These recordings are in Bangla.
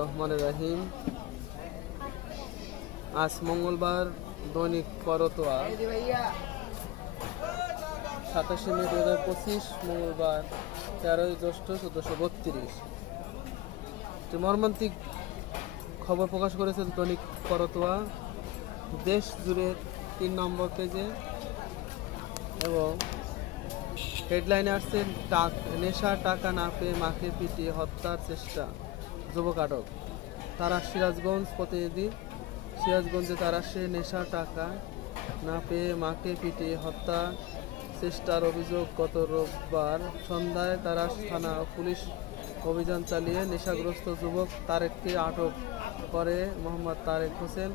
রহমানির রহিম। আজ মঙ্গলবার, দৈনিক করতোয়া 27 মে 2025, মঙ্গলবার 13ই জ্যৈষ্ঠ 1432। মর্মান্তিক খবর প্রকাশ করেছে দৈনিক করতোয়া দেশ জুড়ে 3 নম্বর পেজে, এবং হেডলাইনে আসছে নেশা টাকা না পেয়ে মাকে পিটিয়ে হত্যার চেষ্টা, যুবক আটক। তারা সিরাজগঞ্জ প্রতিনিধি। সিরাজগঞ্জে তারাশে নেশা টাকা না পেয়ে মাকে পিটিয়ে হত্যা চেষ্টার অভিযোগ। গত রোববার সন্ধ্যায় তারাশ থানা পুলিশ অভিযান চালিয়ে নেশাগ্রস্ত যুবক তারেককে আটক করে। মোহাম্মদ তারেক হোসেন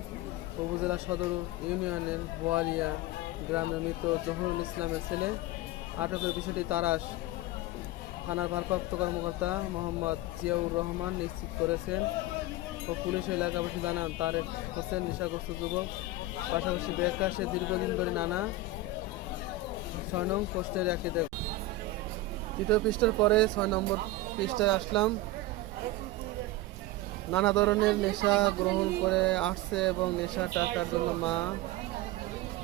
উপজেলা সদর ইউনিয়নের বোয়ালিয়া গ্রামের মৃত জহুরুল ইসলামের ছেলে। আটকের বিষয়টি তারাশ থানার ভারপ্রাপ্ত কর্মকর্তা মোহাম্মদ জিয়াউর রহমান নিশ্চিত করেছেন ও পুলিশ এলাকাবাসী জানান, তারেক হোসেন নেশাগ্রস্ত যুবক, পাশাপাশি বেকার। সে দীর্ঘদিন ধরে নানা 6 নং পোস্টের একই দেখ। 3য় পৃষ্ঠার পরে 6 নম্বর পৃষ্ঠায় আসলাম। নানা ধরনের নেশা গ্রহণ করে আসছে এবং নেশা টাকার জন্য মা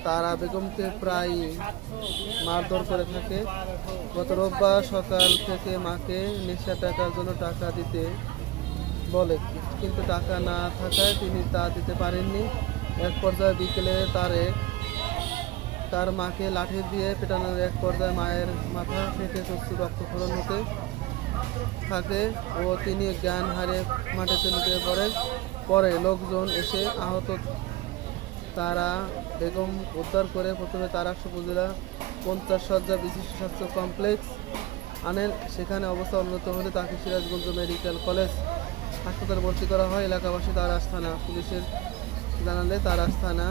তারা বেগমকে প্রায় মারধর করে থাকে। গত রোববার সকাল থেকে মাকে নেশা টাকার জন্য টাকা দিতে বলে, কিন্তু টাকা না থাকায় তিনি তা দিতে পারেননি। এক পর্যায়ে বিকেলে তার মাকে লাঠি দিয়ে পেটানোর এক পর্যায়ে মায়ের মাথা ফেটে চক্ষু রক্তক্ষরণ হতে থাকে ও তিনি জ্ঞান হারিয়ে মাটিতে লুটিয়ে পড়েন। পরে লোকজন এসে আহত তারা বেগম উদ্ধার করে প্রথমে তারাশ উপজেলা 50 শয্যা বিশিষ্ট স্বাস্থ্য কমপ্লেক্স আনেন। সেখানে অবস্থা উন্নত হলে তাকে সিরাজগঞ্জ মেডিকেল কলেজ হাসপাতালে ভর্তি করা হয়। এলাকাবাসী তারাশ থানা পুলিশের জানালে তারাশ থানা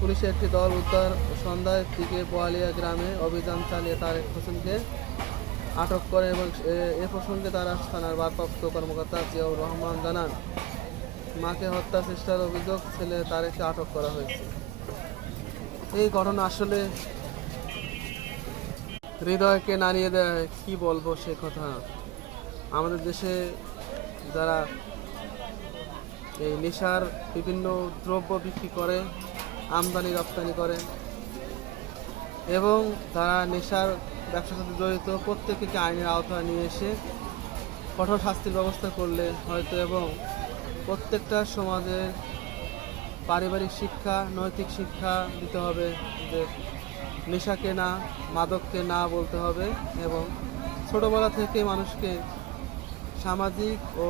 পুলিশের একটি দল উদ্ধার সন্ধ্যার দিকে বোয়ালিয়া গ্রামে অভিযান চালিয়ে তারেক হোসেনকে আটক করে, এবং এ প্রসঙ্গে তারাশ থানার ভারপ্রাপ্ত কর্মকর্তা জিয়াউর রহমান জানান, মাকে হত্যা চেষ্টার অভিযোগ ছেলে তারেককে আটক করা হয়েছে। এই ঘটনা আসলে হৃদয়কে নাড়িয়ে দেয়। কি বলবো সে কথা। আমাদের দেশে যারা এই নেশার বিভিন্ন দ্রব্য বিক্রি করে, আমদানি রপ্তানি করে এবং যারা নেশার ব্যবসার সাথে জড়িত, প্রত্যেককে আইনের আওতায় নিয়ে এসে কঠোর শাস্তির ব্যবস্থা করলে হয়তো, এবং প্রত্যেকটা সমাজের পারিবারিক শিক্ষা, নৈতিক শিক্ষা দিতে হবে যে নেশাকে না, মাদককে না বলতে হবে, এবং ছোটোবেলা থেকে মানুষকে সামাজিক ও